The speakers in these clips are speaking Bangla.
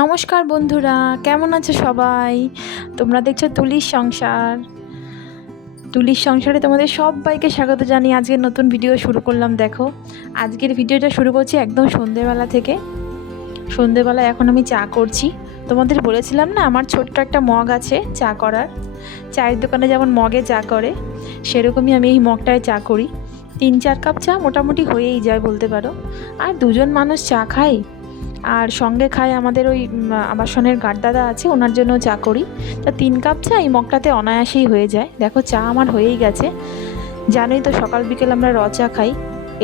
নমস্কার বন্ধুরা, কেমন আছো সবাই? তোমরা দেখছো তুলির সংসার। তুলির সংসারে তোমাদের সবাইকে স্বাগত জানিয়ে আজকের নতুন ভিডিও শুরু করলাম। দেখো, আজকের ভিডিওটা শুরু করছি একদম সন্ধেবেলা থেকে। সন্ধেবেলায় এখন আমি চা করছি। তোমাদের বলেছিলাম না, আমার ছোট্ট একটা মগ আছে চা করার। চায়ের দোকানে যেমন মগে চা করে, সেরকমই আমি এই মগটায় চা করি। 3-4 কাপ চা মোটামুটি হয়েই যায় বলতে পারো। আর দুজন মানুষ চা খাই, আর সঙ্গে খায় আমাদের ওই আবাসনের গার্ডদাদা আছে, ওনার জন্য চা করি। তা 3 কাপ চা এই মগটাতে অনায়াসেই হয়ে যায়। দেখো, চা আমার হয়েই গেছে। জানোই তো, সকাল বিকেল আমরা র চা খাই,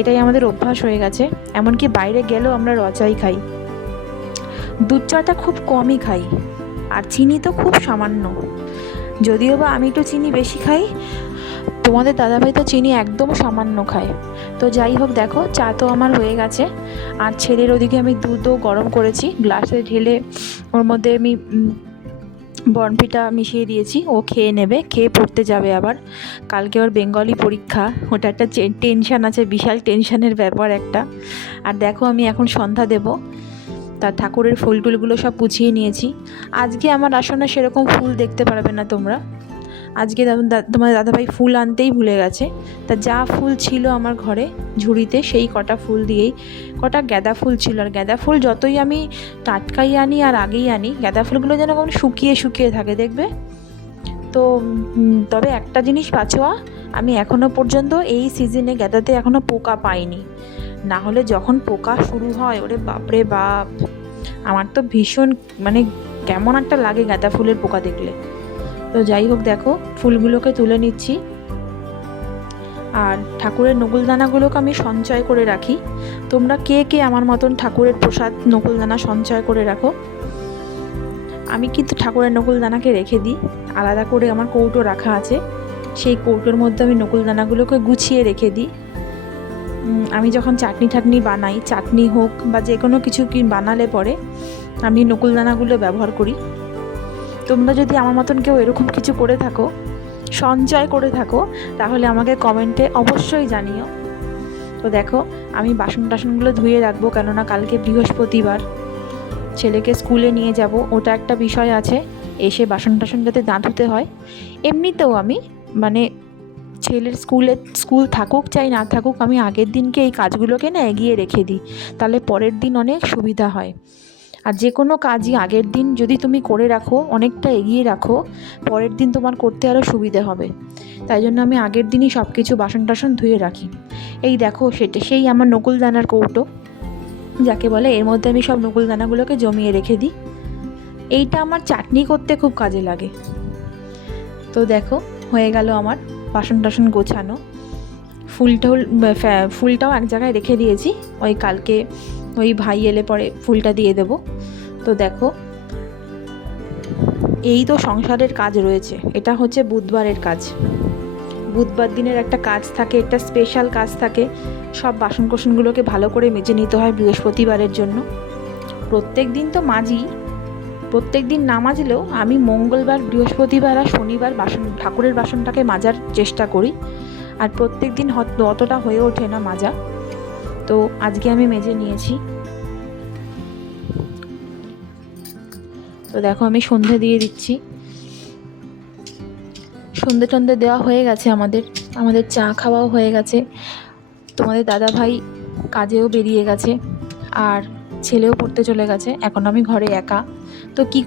এটাই আমাদের অভ্যাস হয়ে গেছে। এমনকি বাইরে গেলেও আমরা র চাই খাই। দুধ চাটা খুব কমই খাই, আর চিনি তো খুব সামান্য। যদিও বা আমি একটু চিনি বেশি খাই, তোমাদের দাদাভাই তো চিনি একদম সামান্য খায়। তো যাই হোক, দেখো চা তো আমার হয়ে গেছে। আর ছেলের ওদিকে আমি দুধও গরম করেছি, গ্লাসে ঢেলে ওর মধ্যে আমি বরফিটা মিশিয়ে দিয়েছি। ও খেয়ে নেবে, খেয়ে পড়তে যাবে আবার। কালকে ওর বেঙ্গলি পরীক্ষা, ওটা একটা টেনশান আছে, বিশাল টেনশানের ব্যাপার একটা। আর দেখো, আমি এখন সন্ধ্যা দেব, তার ঠাকুরের ফুল টুলগুলো সব গুছিয়ে নিয়েছি। আজকে আমার আসনে সেরকম ফুল দেখতে পারবে না তোমরা। আজকে তোমার দাদাভাই ফুল আনতেই ভুলে গেছে। তা যা ফুল ছিল আমার ঘরে ঝুড়িতে, সেই কটা ফুল দিয়েই, কটা গাঁদা ফুল ছিল। আর গাঁদা ফুল যতই আমি টাটকাই আনি আর আগেই আনি, গাঁদা ফুলগুলো যেন কেমন শুকিয়ে শুকিয়ে থাকে দেখবে তো। তবে একটা জিনিস পাছোয়া, আমি এখনও পর্যন্ত এই সিজনে গাঁদাতে এখনও পোকা পাইনি। না হলে যখন পোকা শুরু হয়, ওরে বাপরে বাপ, আমার তো ভীষণ কেমন একটা লাগে গাঁদা ফুলের পোকা দেখলে। তো যাই হোক, দেখো ফুলগুলোকে তুলে নিচ্ছি। আর ঠাকুরের নকুলদানাগুলোকে আমি সঞ্চয় করে রাখি। তোমরা কে কে আমার মতন ঠাকুরের প্রসাদ নকুলদানা সঞ্চয় করে রাখো? আমি কিন্তু ঠাকুরের নকুলদানাকে রেখে দিই, আলাদা করে আমার কৌটো রাখা আছে। সেই কৌটোর মধ্যে আমি নকুলদানাগুলোকে গুছিয়ে রেখে দিই। আমি যখন চাটনি বানাই, চাটনি হোক বা যে কোনো কিছু বানালে পরে আমি নকুলদানাগুলো ব্যবহার করি। তোমরা যদি আমার মতন কেউ এরকম কিছু করে থাকো, সঞ্চয় করে থাকো, তাহলে আমাকে কমেন্টে অবশ্যই জানিও। তো দেখো, আমি বাসন টাসনগুলো ধুয়ে রাখবো, কেননা কালকে বৃহস্পতিবার, ছেলেকে স্কুলে নিয়ে যাব, ওটা একটা বিষয় আছে। এসে বাসন টাসন যাতে না ধুতে হয়। এমনিতেও আমি ছেলের স্কুল থাকুক চাই না থাকুক, আমি আগের দিনকে এই কাজগুলোকে না এগিয়ে রেখে দিই, তাহলে পরের দিন অনেক সুবিধা হয়। আর যে কোনো কাজই আগের দিন যদি তুমি করে রাখো, অনেকটা এগিয়ে রাখো, পরের দিন তোমার করতে আরও সুবিধে হবে। তাই জন্য আমি আগের দিনই সব কিছু বাসন টাসন ধুয়ে রাখি। এই দেখো, সেই আমার নকুলদানার কৌটো যাকে বলে, এর মধ্যে আমি সব নকুলদানাগুলোকে জমিয়ে রেখে দিই। এইটা আমার চাটনি করতে খুব কাজে লাগে। তো দেখো, হয়ে গেল আমার বাসন টাসন গোছানো। ফুলটাও এক জায়গায় রেখে দিয়েছি, ওই কালকে ওই ভাই এলে পরে ফুলটা দিয়ে দেব। তো দেখো, এই তো সংসারের কাজ রয়েছে। এটা হচ্ছে বুধবারের কাজ। বুধবার দিনের একটা কাজ থাকে, একটা স্পেশাল কাজ থাকে। সব বাসন কোসনগুলোকে ভালো করে মেজে নিতে হয় বৃহস্পতিবারের জন্য। প্রত্যেক দিন তো মাজি, প্রত্যেক দিন না মাজলেও আমি মঙ্গলবার, বৃহস্পতিবার আর শনিবার ঠাকুরের বাসনটাকে মাজার চেষ্টা করি। আর প্রত্যেক দিন অতটা হয়ে ওঠে না মাজা। তো আজকে আমি মেজে নিয়েছি। তো দেখো, আমি সন্ধে দিয়ে দিচ্ছি। সন্ধে টন্ধে দেওয়া হয়ে গেছে, আমাদের চা খাওয়াও হয়ে গেছে। তোমাদের দাদাভাই কাজেও বেরিয়ে গেছে, আর ছেলেও পড়তে চলে গেছে। এখন আমি ঘরে একা। তো কি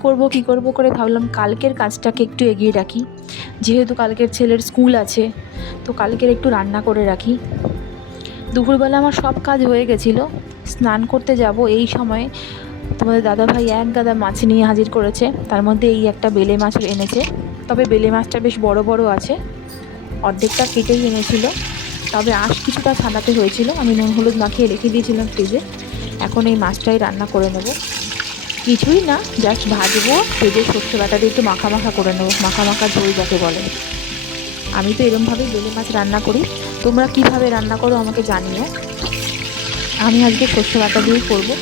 করব করে ভাবলাম কালকের কাজটাকে একটু এগিয়ে রাখি। যেহেতু কালকের ছেলের স্কুল আছে, তো কালকের একটু রান্না করে রাখি। দুপুরবেলা আমার সব কাজ হয়ে গেছিলো। স্নান করতে যাব এই সময় তোমাদের দাদাভাই এক গাদা মাছ নিয়ে হাজির করেছে। তার মধ্যে এই একটা বেলে মাছ এনেছে। তবে বেলে মাছটা বেশ বড় বড় আছে, অর্ধেকটা কেটেই এনেছিল। তবে আঁশ কিছুটা ছাড়াতে হয়েছিল, আমি নুন হলুদ মাখিয়ে রেখে দিয়েছিলাম ফ্রিজে। এখন এই মাছটাই রান্না করে নেব। কিছুই না, জাস্ট ভাজবো, ভেজে সর্ষে বাটা দিয়ে একটু মাখা মাখা করে নেবো, মাখা মাখা ঝোল যাকে বলে। আমি তো এরমভাবেই বেলে মাছ রান্না করি। তোমরা কিভাবে রান্না করো আমাকে জানিও। আমি আজকে সর্ষে বাটা দিয়েই করবো।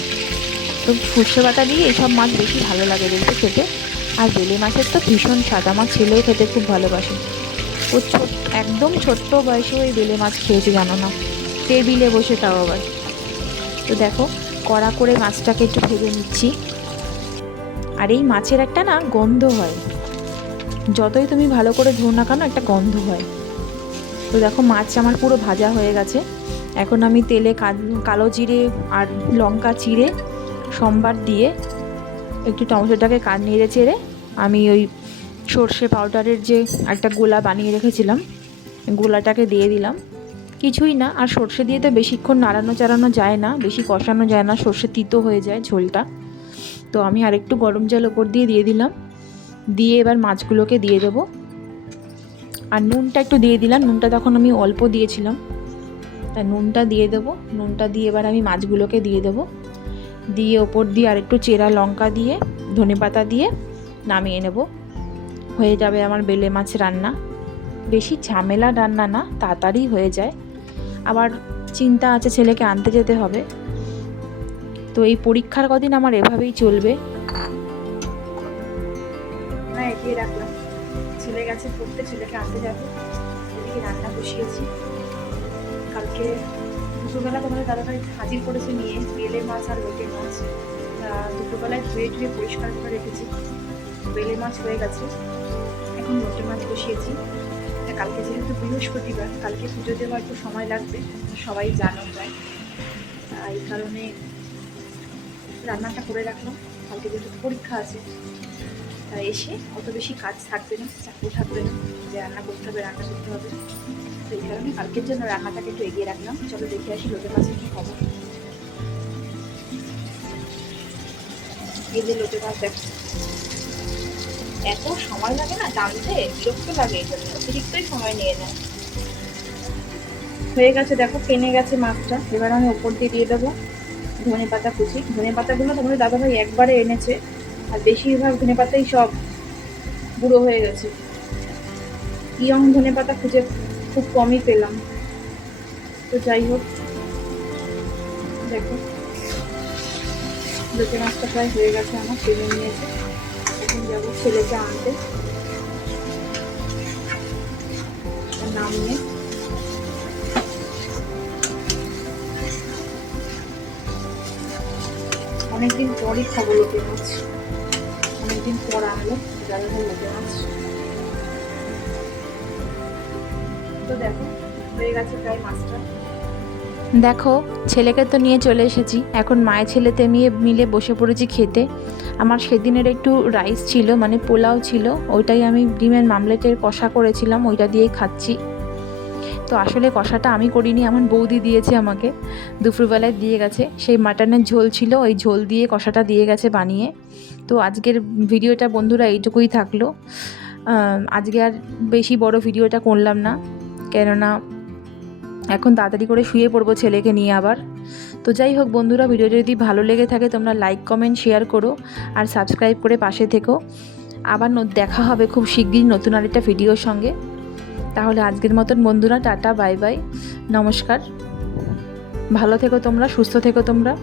তো সর্ষে বাটা দিয়ে এইসব মাছ বেশি ভালো লাগে দেখতে খেতে। আর বেলে মাছের তো ভীষণ স্বাদ, আমার ছেলেও খেতে খুব ভালোবাসে। ও একদম ছোট্ট বয়সে ওই বেলে মাছ খেয়েছে, জানো না, টেবিলে বসে, তাও আবার। তো দেখো, কড়া করে মাছটাকে একটু ভেজে নিচ্ছি। আর এই মাছের একটা না গন্ধ হয়, যতই তুমি ভালো করে ধো না কেন একটা গন্ধ হয়। তো দেখো মাছ আমার পুরো ভাজা হয়ে গেছে। এখন আমি তেলে কালো জিরে আর লঙ্কা চিড়ে সম্বার দিয়ে একটু টমেটোটাকে নেড়ে চেড়ে আমি ওই সর্ষে পাউডারের যে একটা গোলা বানিয়ে রেখেছিলাম গোলাটাকে দিয়ে দিলাম। কিছুই না, আর সর্ষে দিয়ে তো বেশিক্ষণ নাড়ানো চাড়ানো যায় না, বেশি কষানো যায় না, সর্ষে তিতো হয়ে যায় ঝোলটা। তো আমি আরেকটু গরম জল ওপর দিয়ে দিলাম, দিয়ে এবার মাছগুলোকে দিয়ে দেবো। আর নুনটা একটু দিয়ে দিলাম, নুনটা তখন আমি অল্প দিয়েছিলাম, তাই নুনটা দিয়ে দেবো। নুনটা দিয়ে এবার আমি মাছগুলোকে দিয়ে দেবো, দিয়ে ওপর দিয়ে আরেকটু চেরা লঙ্কা দিয়ে ধনেপাতা দিয়ে নামিয়ে নেব। হয়ে যাবে আমার বেলে মাছ রান্না। বেশি ঝামেলা রান্না না, তাড়াতাড়ি হয়ে যায়। আবার চিন্তা আছে ছেলেকে আনতে যেতে হবে, তো এই পরীক্ষার কদিন আমার এভাবেই চলবে। না এগিয়ে রাখলাম, ছেলে গেছে পড়তে, ছেলেকে আনতে যাবে। এদিকে রান্না বসিয়েছি। কালকে দুপুরবেলা তোমাদের দাদাভাই হাজির করেছে নিয়ে বেলে মাছ আর লোটে মাছ। দুপুরবেলায় ধুয়ে ধুয়ে পরিষ্কার করে রেখেছি। বেলে মাছ হয়ে গেছে, এখন লোটে মাছ বসিয়েছি। কালকে যেহেতু বৃহস্পতিবার, কালকে পুজো দেওয়া একটু সময় লাগবে, সবাই জানো যায়, এই কারণে রান্নাটা করে রাখলাম। কালকে যেহেতু পরীক্ষা আছে, তাই এসে অত বেশি কাজ থাকবে না, চাপও থাকবে না যে রান্না করতে হবে রান্না করতে হবে। তো এই কারণে কালকের জন্য রান্নাটাকে একটু এগিয়ে রাখলাম। চলো দেখে আসি লোটে মাছের কী খবর। এই যে লোটে মাছ দেখো, এত সময় লাগে না টানতে, বিরক্ত লাগে, এই জন্য অতিরিক্তই সময় নিয়ে নেয়। হয়ে গেছে দেখো, টেনে গেছে মাছটা। এবার আমি ওপর দিয়ে দেবো ধনে পাতা কুচি। ধনে পাতাগুলো তোমাদের দাদাভাই একবারে এনেছে, আর বেশিরভাগ ধনে পাতাই সব বুড়ো হয়ে গেছে। ইয়ং ধনে পাতা খুঁজে খুব কমই পেলাম। তো যাই হোক, দেখো লোটে মাছটা প্রায় হয়ে গেছে, আমার টেনে নিয়েছে। এখন যাবো ছেলেকে আনতে, নামিয়ে অনেকদিন পরই খাবো লোটে মাছ, অনেকদিন পর আনলো দাদাভাই লোটে মাছ। তো দেখো হয়ে গেছে প্রায় মাছটা। দেখো ছেলেকে তো নিয়ে চলে এসেছি, এখন মায়ের ছেলেতে মিলে বসে পড়েছি খেতে। আমার সেদিনের একটু রাইস ছিল, মানে পোলাও ছিল, ওইটাই আমি ডিমের মামলেটের কষা করেছিলাম, ওইটা দিয়েই খাচ্ছি। তো আসলে কষাটা আমি করিনি, আমার বৌদি দিয়েছে আমাকে, দুপুরবেলায় দিয়ে গেছে। সেই মাটনের ঝোল ছিল, ওই ঝোল দিয়ে কষাটা দিয়ে গেছে বানিয়ে। তো আজকের ভিডিওটা বন্ধুরা এইটুকুই থাকলো। আজকে আর বেশি বড় ভিডিওটা করলাম না, কেননা এখন তাড়াতাড়ি করে শুয়ে পড়বো ছেলেকে নিয়ে আবার। তো যাই হোক বন্ধুরা, ভিডিওটা যদি ভালো লেগে থাকে তোমরা লাইক কমেন্ট শেয়ার করো আর সাবস্ক্রাইব করে পাশে থেকো। আবার দেখা হবে খুব শিগগিরই নতুন আরেকটা ভিডিওর সঙ্গে। তাহলে আজকের মতন বন্ধুরা টাটা, বাই বাই, নমস্কার। ভালো থেকো তোমরা, সুস্থ থেকো তোমরা।